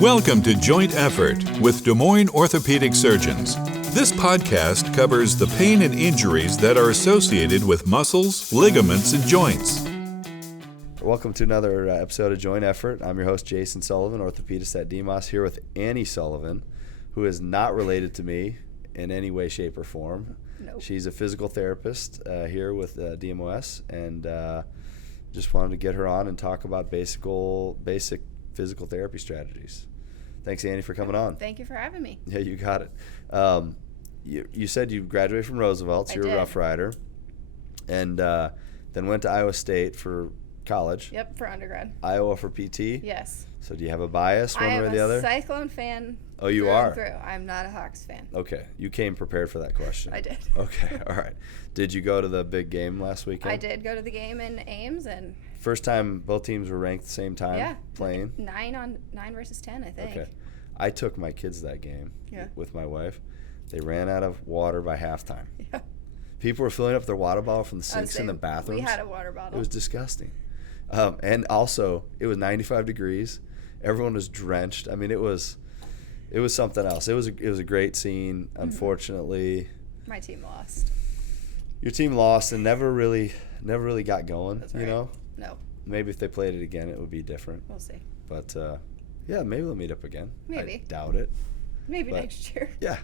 Welcome to Joint Effort with Des Moines Orthopedic Surgeons. This podcast covers the pain and injuries that are associated with muscles, ligaments, and joints. Welcome to another episode of Joint Effort. I'm your host, Jason Sullivan, orthopedist at DMOS, here with Annie Sullivan, who is not related to me in any way, shape, or form. Nope. She's a physical therapist here with DMOS, and just wanted to get her on and talk about basic physical therapy strategies. Thanks, Annie, for coming on. Thank you for having me. Yeah, you got it. You said you graduated from Roosevelt, so you're a Rough Rider, and then went to Iowa State for college. Yep, for undergrad. Iowa for PT? Yes. So do you have a bias one way or the other? I am a Cyclone fan. Oh, you through are? and through. I'm not a Hawks fan. Okay. You came prepared for that question. I did. Okay. All right. Did you go to the big game last weekend? I did go to the game in Ames, and first time both teams were ranked the same time playing? 9 versus 10, I think. Okay. I took my kids that game with my wife. They ran out of water by halftime. Yeah. People were filling up their water bottle from the sinks in the bathrooms. We had a water bottle. It was disgusting. And also, it was 95 degrees. Everyone was drenched. I mean, it was something else. It was a great scene. Unfortunately, my team lost. Your team lost and never really got going. That's right. You know. No. Maybe if they played it again, it would be different. We'll see. But yeah, maybe they'll meet up again. Maybe. I doubt it. Maybe next year. Yeah.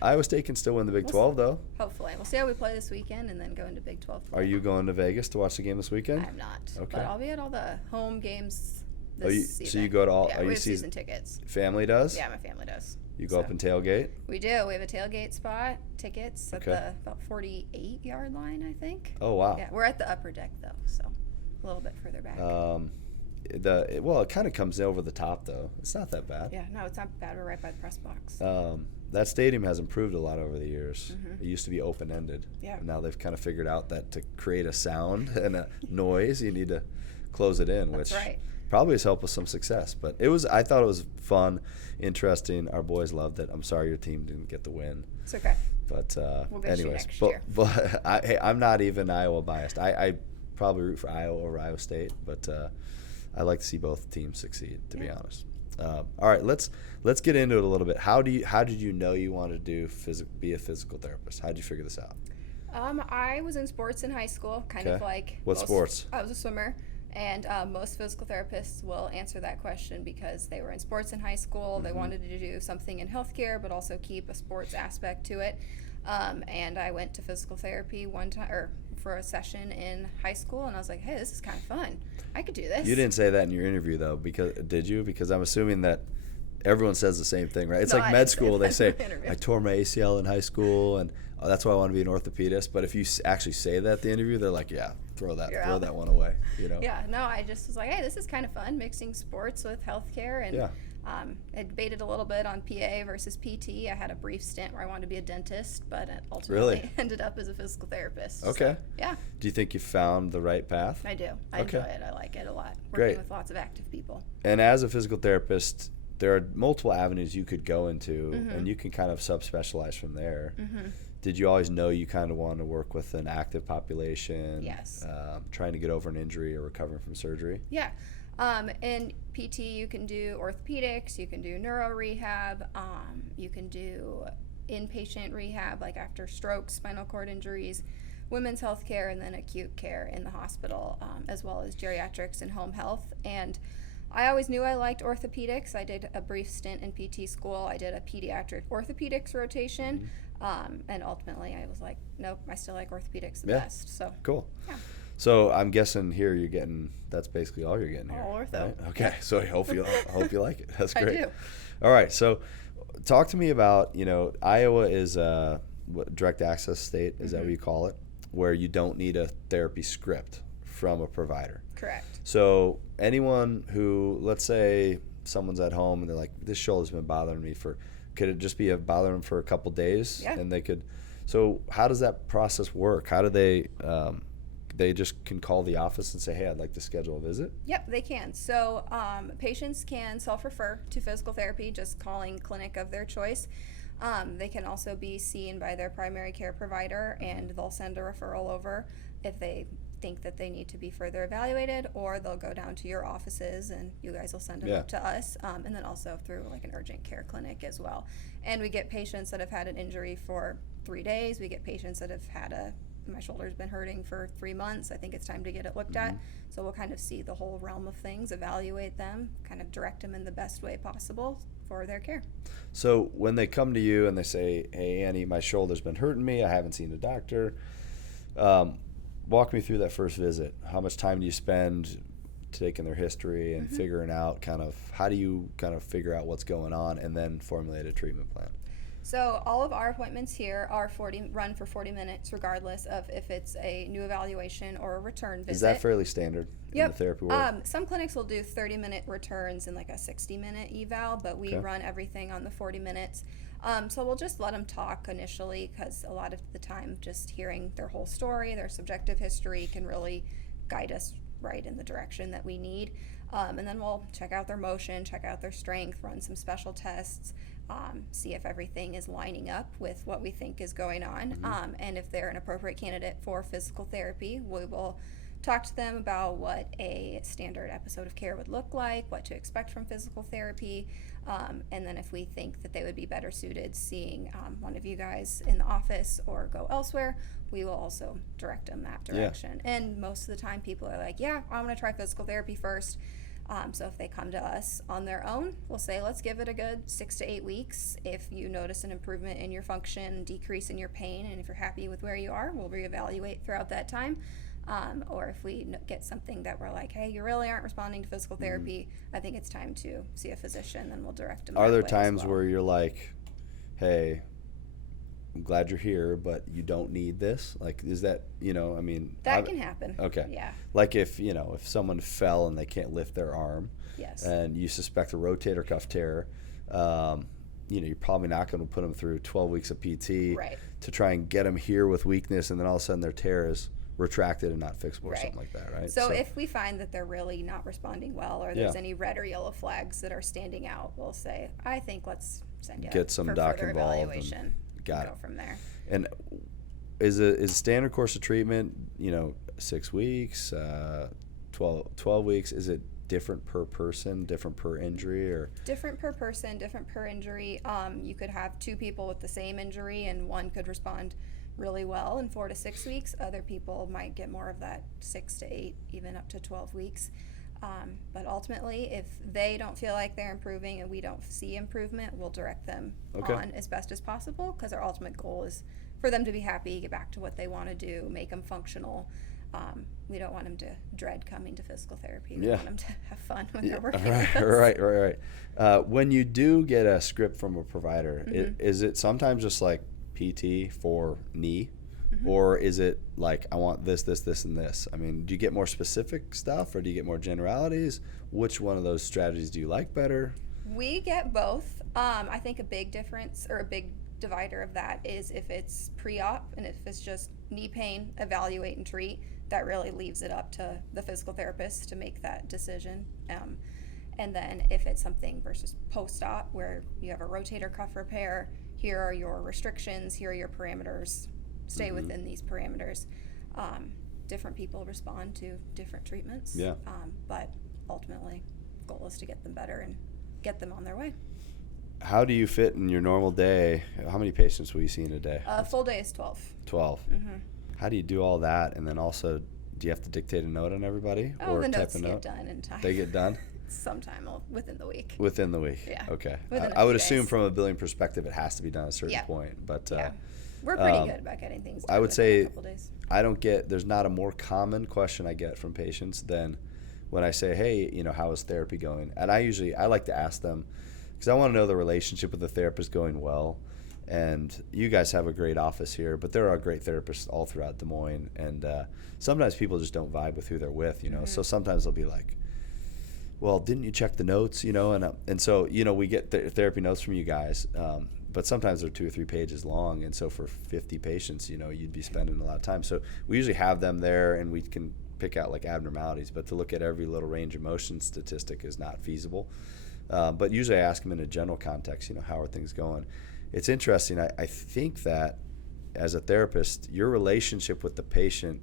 Iowa State can still win the Big 12, though. Hopefully. We'll see how we play this weekend and then go into Big 12 play. Are you going to Vegas to watch the game this weekend? I'm not. Okay. But I'll be at all the home games this season. So you go to all? Yeah, are we you have season tickets. Family does? Yeah, my family does. You go up and tailgate? We do. We have a tailgate spot, tickets at the about 48-yard line, I think. Oh, wow. Yeah, we're at the upper deck, though, so a little bit further back. It kind of comes over the top, though. It's not that bad. Yeah, no, it's not bad. We're right by the press box. That stadium has improved a lot over the years. It used to be open-ended. Yeah. And now they've kind of figured out that to create a sound and a noise, you need to close it in, That's which right. probably has helped with some success. But I thought it was fun, interesting. Our boys loved it. I'm sorry your team didn't get the win. It's okay. But we'll get anyways, you next year. but I'm not even Iowa biased. I probably root for Iowa over Iowa State, but I like to see both teams succeed, to be honest. All right, let's get into it a little bit. How did you know you wanted to be a physical therapist? How did you figure this out? I was in sports in high school, kind of like what sports? I was a swimmer, and most physical therapists will answer that question because they were in sports in high school. They wanted to do something in healthcare, but also keep a sports aspect to it. And I went to physical therapy one time, or for a session in high school, and I was like, hey, this is kind of fun. I could do this. You didn't say that in your interview, though, did you? Because I'm assuming that everyone says the same thing, right? It's like med school. They say, I tore my ACL in high school, and that's why I want to be an orthopedist. But if you actually say that at the interview, they're like, yeah, throw that one away, you know? Yeah, no, I just was like, hey, this is kind of fun, mixing sports with healthcare. And I debated a little bit on PA versus PT. I had a brief stint where I wanted to be a dentist, but it ultimately ended up as a physical therapist. Okay. So, yeah. Do you think you found the right path? I do. I enjoy it. I like it a lot. Great. Working with lots of active people. And as a physical therapist, there are multiple avenues you could go into, and you can kind of subspecialize from there. Did you always know you kind of wanted to work with an active population? Yes. Trying to get over an injury or recovering from surgery? Yeah. In PT, you can do orthopedics, you can do neuro rehab, you can do inpatient rehab, like after strokes, spinal cord injuries, women's health care, and then acute care in the hospital, as well as geriatrics and home health. And I always knew I liked orthopedics. I did a brief stint in PT school. I did a pediatric orthopedics rotation, and ultimately I was like, nope, I still like orthopedics the best. So cool. Yeah. So I'm guessing here that's basically all you're getting here. All ortho. Right? Okay, so I hope you like it. That's great. I do. All right, so talk to me about, Iowa is a direct access state, is that what you call it, where you don't need a therapy script from a provider. Correct. So anyone who, let's say someone's at home and they're like, this shoulder's been bothering me could it just be bothering them for a couple days? Yeah. And so how does that process work? How do they just can call the office and say, hey, I'd like to schedule a visit? Yep, they can. So patients can self-refer to physical therapy, just calling clinic of their choice. They can also be seen by their primary care provider, and they'll send a referral over if they think that they need to be further evaluated, or they'll go down to your offices and you guys will send them up to us, and then also through like an urgent care clinic as well. And we get patients that have had an injury for 3 days. We get patients that have had my shoulder's been hurting for 3 months. I think it's time to get it looked at. So we'll kind of see the whole realm of things, evaluate them, kind of direct them in the best way possible for their care. So when they come to you and they say, hey, Annie, my shoulder's been hurting me, I haven't seen a doctor, walk me through that first visit. How much time do you spend taking their history and figuring out kind of, how do you kind of figure out what's going on and then formulate a treatment plan? So all of our appointments here are run for 40 minutes regardless of if it's a new evaluation or a return visit. Is that fairly standard in the therapy world? Some clinics will do 30-minute returns and like a 60-minute eval, but we run everything on the 40 minutes. So we'll just let them talk initially, because a lot of the time just hearing their whole story, their subjective history can really guide us right in the direction that we need. And then we'll check out their motion, check out their strength, run some special tests, see if everything is lining up with what we think is going on. And if they're an appropriate candidate for physical therapy, we will talk to them about what a standard episode of care would look like, what to expect from physical therapy, and then if we think that they would be better suited seeing one of you guys in the office or go elsewhere, we will also direct them that direction. And most of the time people are like, yeah, I want to try physical therapy first. So if they come to us on their own, we'll say, let's give it a good 6 to 8 weeks. If you notice an improvement in your function, decrease in your pain, and if you're happy with where you are, we'll reevaluate throughout that time. Or if we get something that we're like, hey, you really aren't responding to physical therapy, I think it's time to see a physician, then we'll direct them. Are there times where you're like, hey, I'm glad you're here, but you don't need this? Like, is that, I mean... That can happen. Okay. Yeah. Like if someone fell and they can't lift their arm, yes, and you suspect a rotator cuff tear, you're probably not going to put them through 12 weeks of PT to try and get them here with weakness, and then all of a sudden their tear is retracted and not fixable or something like that, right? So if we find that they're really not responding well, or there's any red or yellow flags that are standing out, we'll say, I think let's send you get some for doc further involved evaluation. Got go from there. And is a standard course of treatment, 6 weeks, 12 weeks? Is it different per person, different per injury, or different per person, different per injury? You could have 2 people with the same injury, and one could respond really well in 4 to 6 weeks. Other people might get more of that 6 to 8, even up to 12 weeks. But ultimately, if they don't feel like they're improving and we don't see improvement, we'll direct them on as best as possible, because our ultimate goal is for them to be happy, get back to what they want to do, make them functional. We don't want them to dread coming to physical therapy. We want them to have fun when they're working with us. Right. When you do get a script from a provider, is it sometimes just like PT for knee? Or is it like, I want this, this, this, and this? I mean, do you get more specific stuff, or do you get more generalities? Which one of those strategies do you like better? We get both. I think a big difference, or a big divider of that, is if it's pre-op and if it's just knee pain, evaluate and treat. That really leaves it up to the physical therapist to make that decision. And then if it's something versus post-op, where you have a rotator cuff repair, here are your restrictions, here are your parameters, stay within these parameters. Different people respond to different treatments. But ultimately, the goal is to get them better and get them on their way. How do you fit in your normal day? How many patients will you see in a day? Full day is 12. 12. How do you do all that? And then also, do you have to dictate a note on everybody? Oh, or the type notes a note? get done in time. They get done? Sometime within the week. Within the week? Yeah. Okay. Within I would few assume days. from a billing perspective it has to be done at a certain point. But we're pretty good about getting things done. I would within say a couple days. there's not a more common question I get from patients than when I say, hey, how is therapy going? And I like to ask them, because I want to know the relationship with the therapist going well. And you guys have a great office here, but there are great therapists all throughout Des Moines. And sometimes people just don't vibe with who they're with, So sometimes they'll be like, well, didn't you check the notes, And so, we get therapy notes from you guys. But sometimes they're 2 or 3 pages long, and so for 50 patients, you'd be spending a lot of time. So we usually have them there, and we can pick out like abnormalities, but to look at every little range of motion statistic is not feasible. But usually I ask them in a general context, how are things going? It's interesting. I think that as a therapist, your relationship with the patient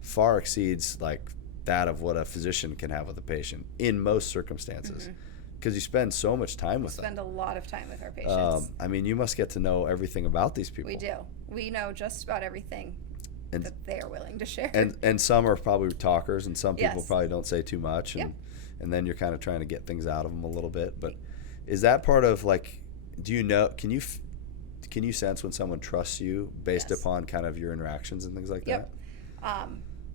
far exceeds like that of what a physician can have with a patient in most circumstances, because you spend so much time with them. Spend a lot of time with our patients. I mean, you must get to know everything about these people. We do. We know just about everything that they are willing to share. And some are probably talkers, and some people Yes. probably don't say too much, and Yep. and then you're kind of trying to get things out of them a little bit. But is that part of like, do you know? Can you sense when someone trusts you based Yes. upon kind of your interactions and things like Yep. that?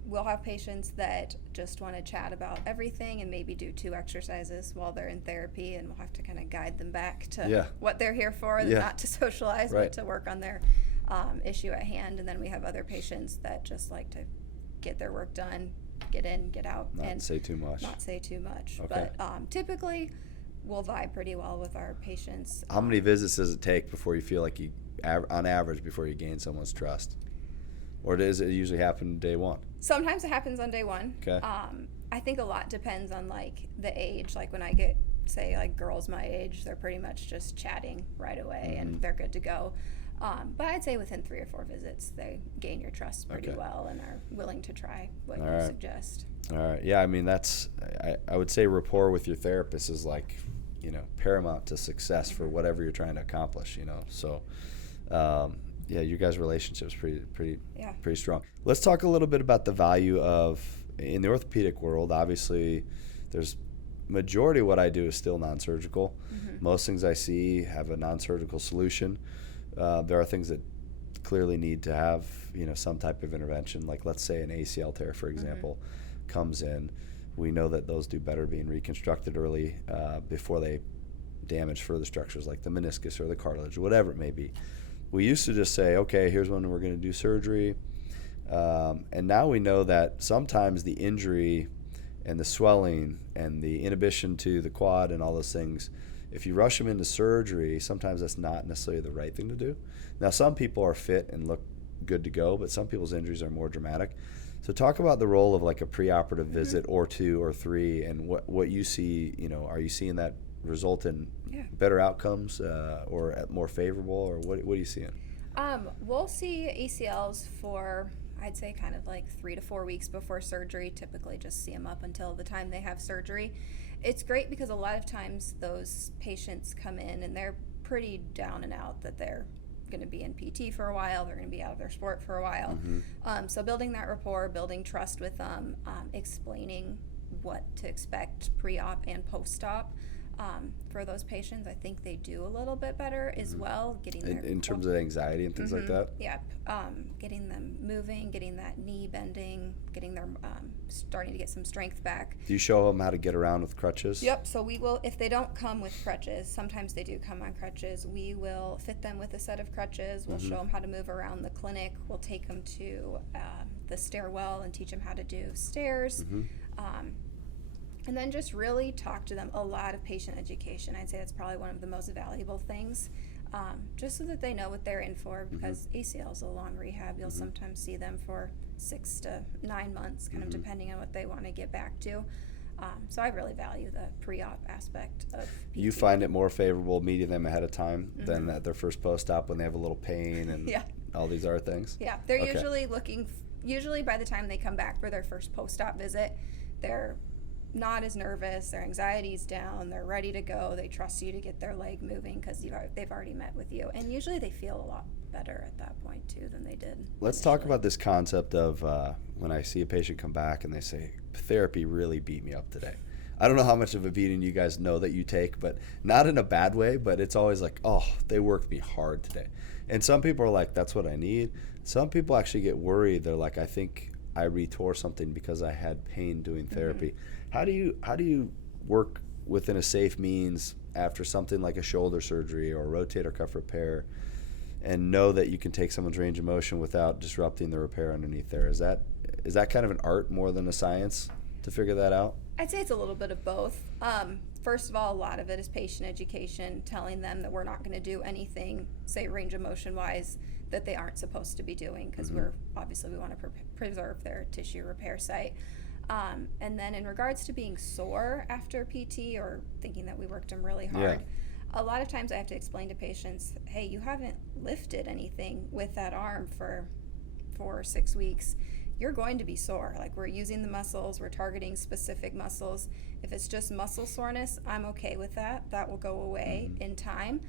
We'll have patients that just want to chat about everything and maybe do 2 exercises while they're in therapy, and we'll have to kind of guide them back to Yeah. what they're here for, Yeah. not to socialize, Right. but to work on their issue at hand. And then we have other patients that just like to get their work done, get in, get out, Not and say too much. not say too much. Okay. But typically, we'll vibe pretty well with our patients. How many visits does it take before you feel like on average, before you gain someone's trust? Or does it usually happen day one? Sometimes it happens on day one. Okay. I think a lot depends on like the age. Like when I get, say, like girls my age, they're pretty much just chatting right away and they're good to go. But I'd say within 3 or 4 visits, they gain your trust pretty Okay. well and are willing to try what All you right. suggest. All right. Yeah, I mean, I would say rapport with your therapist is like, paramount to success for whatever you're trying to accomplish, So, yeah, your guys' relationship's pretty strong. Let's talk a little bit about the value of, in the orthopedic world, obviously, there's majority of what I do is still non-surgical. Most things I see have a non-surgical solution. There are things that clearly need to have, some type of intervention. Like let's say an ACL tear, for example, comes in. We know that those do better being reconstructed early before they damage further structures like the meniscus or the cartilage, whatever it may be. We used to just say, okay, here's when we're going to do surgery. And now we know that sometimes the injury and the swelling and the inhibition to the quad and all those things, if you rush them into surgery, sometimes that's not necessarily the right thing to do. Now, some people are fit and look good to go, but some people's injuries are more dramatic. So talk about the role of like a preoperative visit or 2 or 3, and what you see, are you seeing that result in better outcomes or more favorable, or what are you seeing? We'll see ACLs for, I'd say, kind of like 3 to 4 weeks before surgery. Typically just see them up until the time they have surgery. It's great because a lot of times those patients come in and they're pretty down and out that they're going to be in PT for a while, they're going to be out of their sport for a while. So building that rapport, building trust with them, explaining what to expect pre-op and post-op. For those patients, I think they do a little bit better as well, getting their in terms of anxiety and things like that. Yep, getting them moving, getting that knee bending, getting them starting to get some strength back. Do you show them how to get around with crutches? Yep. So we will, if they don't come with crutches, sometimes they do come on crutches. We will fit them with a set of crutches. We'll show them how to move around the clinic. We'll take them to the stairwell and teach them how to do stairs. And then just really talk to them. A lot of patient education. I'd say that's probably one of the most valuable things, just so that they know what they're in for, because ACL is a long rehab. You'll sometimes see them for 6 to 9 months, kind of depending on what they want to get back to. So I really value the pre-op aspect of PT. You find it more favorable meeting them ahead of time than at their first post-op when they have a little pain and all these other things? Yeah, they're usually by the time they come back for their first post-op visit, they're not as nervous, their anxiety's down, they're ready to go, they trust you to get their leg moving because they've already met with you. And usually they feel a lot better at that point too than they did Let's talk about this concept of when I see a patient come back and they say, therapy really beat me up today. I don't know how much of a beating you guys know that you take, but not in a bad way, but it's always like, oh, they worked me hard today. And some people are like, that's what I need. Some people actually get worried. They're like, I think I retore something because I had pain doing therapy. How do you work within a safe means after something like a shoulder surgery or a rotator cuff repair and know that you can take someone's range of motion without disrupting the repair underneath there? Is that kind of an art more than a science to figure that out? I'd say it's a little bit of both. First of all, a lot of it is patient education, telling them that we're not going to do anything, say range of motion wise, that they aren't supposed to be doing, because we want to preserve their tissue repair site. And then in regards to being sore after PT or thinking that we worked them really hard, a lot of times I have to explain to patients, hey, you haven't lifted anything with that arm for 4 or 6 weeks. you're going to be sore. Like, we're using the muscles, we're targeting specific muscles. If it's just muscle soreness, I'm okay with that. That will go away in time.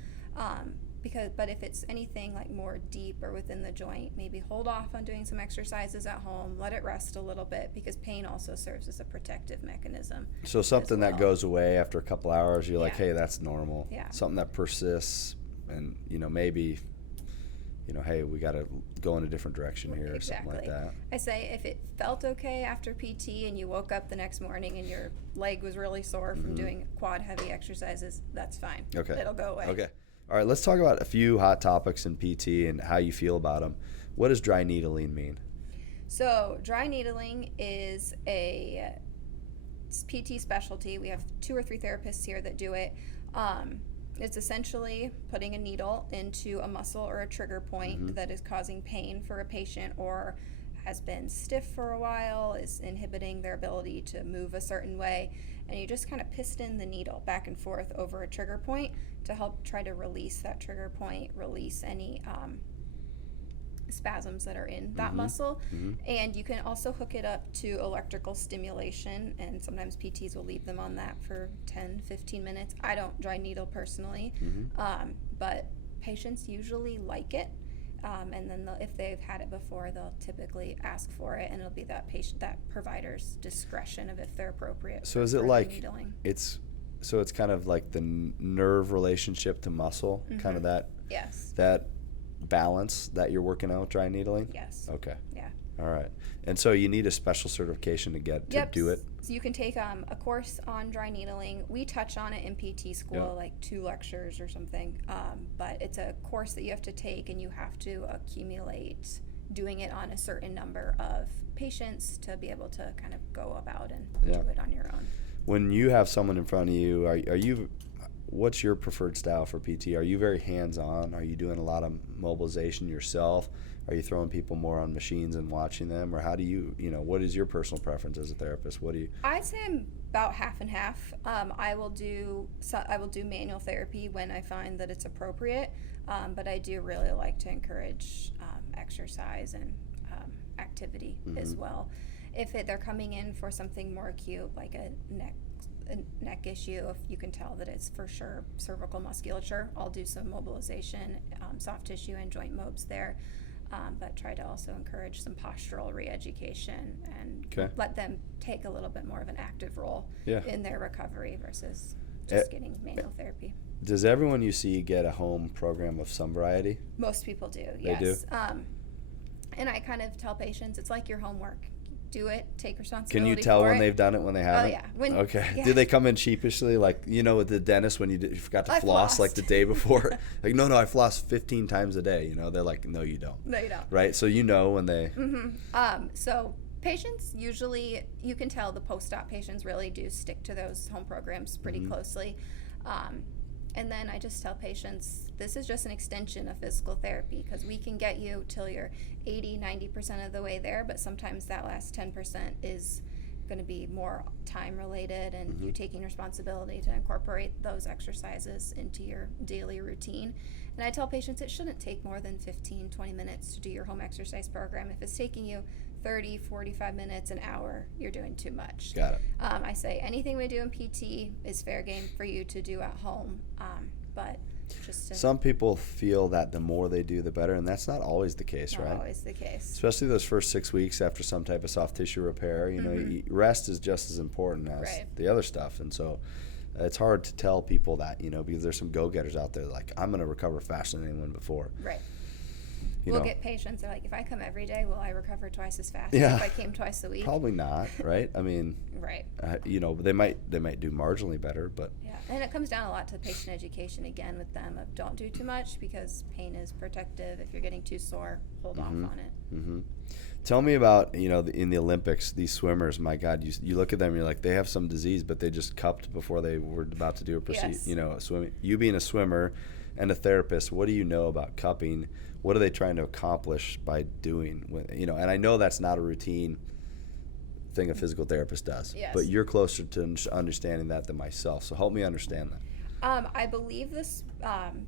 But if it's anything like more deep or within the joint, maybe hold off on doing some exercises at home, let it rest a little bit, because pain also serves as a protective mechanism. So something that goes away after a couple hours, you're like, Yeah. hey, that's normal. Yeah. Something that persists, and maybe, hey, we got to go in a different direction here, or something like that. I say if it felt okay after PT and you woke up the next morning and your leg was really sore from doing quad heavy exercises, that's fine. Okay. It'll go away. Okay. All right, let's talk about a few hot topics in PT and how you feel about them. What does dry needling mean? So dry needling is a PT specialty. We have 2 or 3 therapists here that do it. It's essentially putting a needle into a muscle or a trigger point that is causing pain for a patient, or has been stiff for a while, is inhibiting their ability to move a certain way, and you just kind of piston the needle back and forth over a trigger point to help try to release that trigger point, release any spasms that are in that muscle. And you can also hook it up to electrical stimulation, and sometimes PTs will leave them on that for 10-15 minutes. I don't dry needle personally, but patients usually like it. And then if they've had it before, they'll typically ask for it, and it'll be that provider's discretion of if they're appropriate. So is it like it's kind of like the nerve relationship to muscle, kind of that that balance that you're working out with dry needling? Yes. Okay. Yeah. All right. And so you need a special certification to do it? So you can take a course on dry needling. We touch on it in PT school, like 2 lectures or something. But it's a course that you have to take, and you have to accumulate doing it on a certain number of patients to be able to kind of go about and do it on your own. When you have someone in front of you, are you what's your preferred style for PT? Are you very hands-on? Are you doing a lot of mobilization yourself? Are you throwing people more on machines and watching them? Or how do you what is your personal preference as a therapist? I'd say I'm about half and half. I will do manual therapy when I find that it's appropriate, but I do really like to encourage exercise and activity as well. If they're coming in for something more acute, like a neck issue, if you can tell that it's for sure cervical musculature, I'll do some mobilization, soft tissue and joint mobs there. But try to also encourage some postural re-education and let them take a little bit more of an active role in their recovery versus just getting manual therapy. Does everyone you see get a home program of some variety? Most people do, yes. They do? And I kind of tell patients, it's like your homework. Do it, take responsibility. Can you tell when they've done it, when they haven't? Oh, yeah. Okay. Do they come in sheepishly, like, with the dentist when you forgot to floss like the day before? Like, no, I floss 15 times a day. They're like, no, you don't. No, you don't. Right? So when they... So patients usually, you can tell the post-op patients really do stick to those home programs pretty closely. And then I just tell patients, this is just an extension of physical therapy, because we can get you till you're 80-90% of the way there, but sometimes that last 10% is going to be more time related, and you taking responsibility to incorporate those exercises into your daily routine. And I tell patients it shouldn't take more than 15-20 minutes to do your home exercise program. If it's taking you 30, 45 minutes, an hour, you're doing too much. Got it. I say anything we do in PT is fair game for you to do at home, but just some people feel that the more they do, the better, and that's not always the case, right? Not always the case. Especially those first 6 weeks after some type of soft tissue repair. Rest is just as important as the other stuff, and so it's hard to tell people that, because there's some go-getters out there like, I'm going to recover faster than anyone before. Right. We'll get patients that are like, if I come every day, will I recover twice as fast as if I came twice a week? Probably not, right? I mean, right. They might do marginally better, but and it comes down a lot to patient education again with them of don't do too much, because pain is protective. If you're getting too sore, hold off on it. Tell me about in the Olympics, these swimmers. My God, you look at them, you're like, they have some disease, but they just cupped before they were about to do a procedure. Swimming. You being a swimmer and a therapist, what do you know about cupping? What are they trying to accomplish by doing? And I know that's not a routine thing a physical therapist does, but you're closer to understanding that than myself. So help me understand that. I believe this,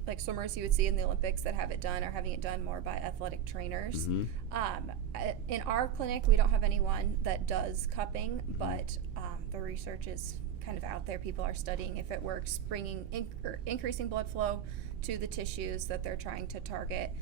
like swimmers you would see in the Olympics that have it done are having it done more by athletic trainers. In our clinic, we don't have anyone that does cupping, but the research is kind of out there. People are studying if it works, bringing increasing blood flow to the tissues that they're trying to target.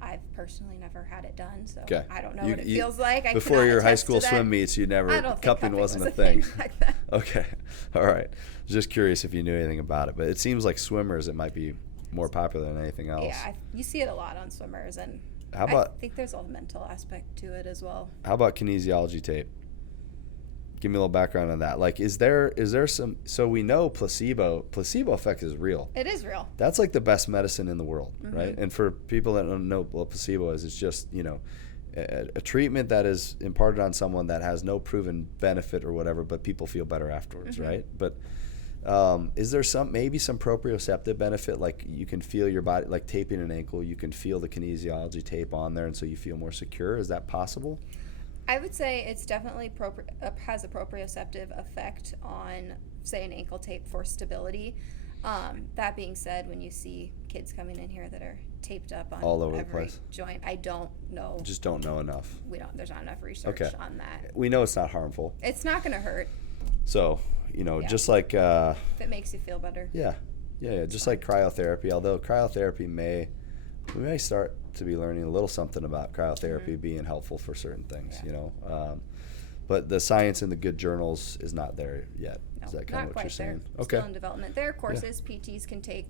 I've personally never had it done, so Okay. I don't know what it feels like. Before your high school swim meets, you never, cupping wasn't a thing. Back then. Okay. All right. Just curious if you knew anything about it, but it seems like swimmers, it might be more popular than anything else. Yeah, you see it a lot on swimmers, and I think there's a mental aspect to it as well. How about kinesiology tape? Give me a little background on that. Like, is there some, so we know placebo effect is real. It is real. That's like the best medicine in the world, right? And for people that don't know what placebo is, it's just, a treatment that is imparted on someone that has no proven benefit or whatever, but people feel better afterwards, right? But is there maybe some proprioceptive benefit, like you can feel your body, like taping an ankle, you can feel the kinesiology tape on there, and so you feel more secure? Is that possible? I would say it's definitely has a proprioceptive effect on, say, an ankle tape for stability. That being said, when you see kids coming in here that are taped up on all over every the place joint, I don't know. Just don't know enough. There's not enough research on that. We know it's not harmful. It's not going to hurt. So, just like if it makes you feel better. Yeah. Just like cryotherapy, although cryotherapy we may start to be learning a little something about cryotherapy being helpful for certain things, but the science in the good journals is not there yet. No, is that kind of what you're saying? Okay. Still in development. There are courses PTs can take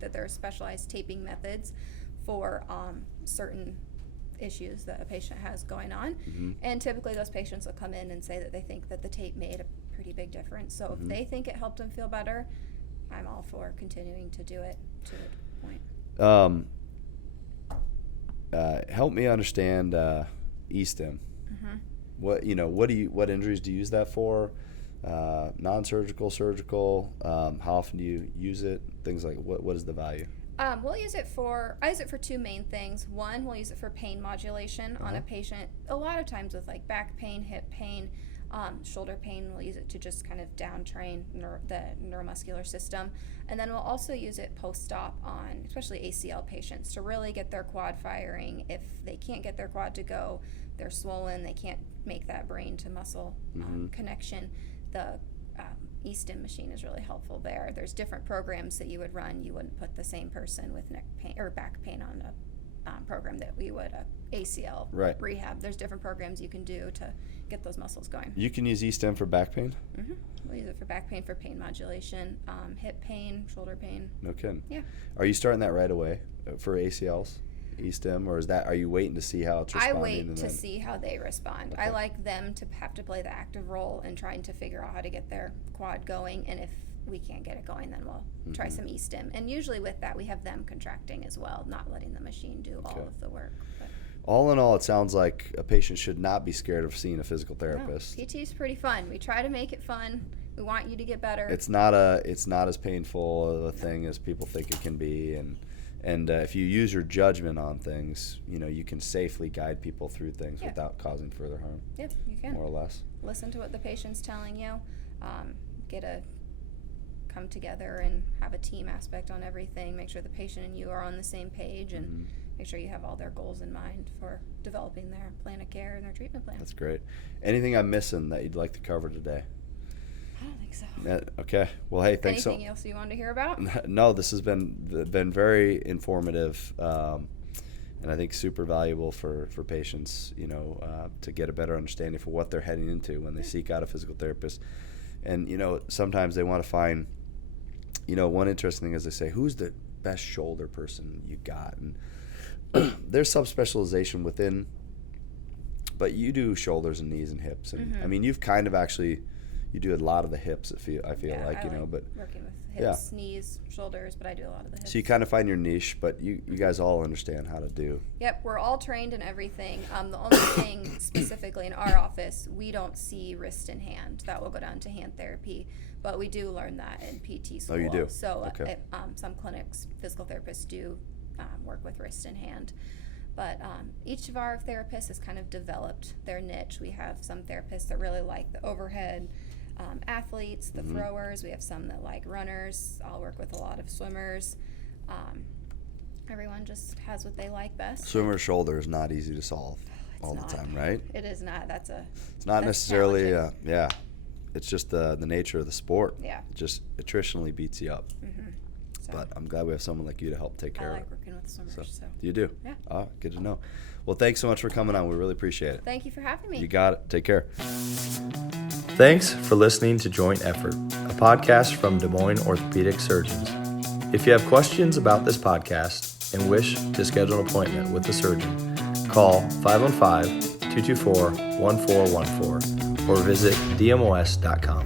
that there are specialized taping methods for certain issues that a patient has going on, and typically those patients will come in and say that they think that the tape made a pretty big difference. So if they think it helped them feel better, I'm all for continuing to do it to a point. Help me understand e-stim. What injuries do you use that for? Non-surgical, surgical. How often do you use it? Things like what is the value? I use it for two main things. One, we'll use it for pain modulation on a patient. A lot of times with like back pain, hip pain, shoulder pain, we'll use it to just kind of down train the neuromuscular system. And then we'll also use it post-op on especially ACL patients to really get their quad firing. If they can't get their quad to go, they're swollen, they can't make that brain to muscle connection, the e-stim machine is really helpful there. There's different programs that you would run. You wouldn't put the same person with neck pain or back pain on a program that we would ACL rehab. There's different programs you can do to get those muscles going. You can use e-stim for back pain? We'll use it for back pain, for pain modulation, hip pain, shoulder pain. No kidding. Yeah. Are you starting that right away for ACLs, e-stim, or are you waiting to see how it's responding? I wait to see how they respond. Okay. I like them to have to play the active role in trying to figure out how to get their quad going, and if we can't get it going, then we'll try some e-stim. And usually with that, we have them contracting as well, not letting the machine do all of the work. But all in all, it sounds like a patient should not be scared of seeing a physical therapist. No, PT is pretty fun. We try to make it fun. We want you to get better. It's not as painful of a thing as people think it can be, and if you use your judgment on things, you can safely guide people through things without causing further harm. Yeah, you can. More or less. Listen to what the patient's telling you. Come together and have a team aspect on everything. Make sure the patient and you are on the same page, and make sure you have all their goals in mind for developing their plan of care and their treatment plan. That's great. Anything I'm missing that you'd like to cover today? I don't think so. Okay. Well, hey, thanks. Anything else you wanted to hear about? No, this has been very informative, and I think super valuable for patients, to get a better understanding for what they're heading into when they seek out a physical therapist. And, sometimes they want to find, one interesting thing is they say, who's the best shoulder person you got? And there's subspecialization within, but you do shoulders and knees and hips. And I mean, you've kind of actually, you do a lot of the hips, I feel like, but working with hips, knees, shoulders, but I do a lot of the hips. So you kind of find your niche, but you guys all understand how to do. Yep, we're all trained in everything. The only thing specifically in our office, we don't see wrist and hand. That will go down to hand therapy, but we do learn that in PT school. Oh, you do? So Okay. Some clinics, physical therapists do work with wrist and hand. But each of our therapists has kind of developed their niche. We have some therapists that really like the overhead athletes, the throwers. We have some that like runners. I'll work with a lot of swimmers. Everyone just has what they like best. Swimmer's shoulder is not easy to solve all the time, right? It is not. It's not necessarily, it's just the nature of the sport. Yeah. It just attritionally beats you up. So But I'm glad we have someone like you to help take care I of like it. working with swimmers. So You do? Yeah. Oh, good to know. Well, thanks so much for coming on. We really appreciate it. Thank you for having me. You got it. Take care. Thanks for listening to Joint Effort, a podcast from Des Moines Orthopedic Surgeons. If you have questions about this podcast and wish to schedule an appointment with a surgeon, call 515-224-1414 or visit dmos.com.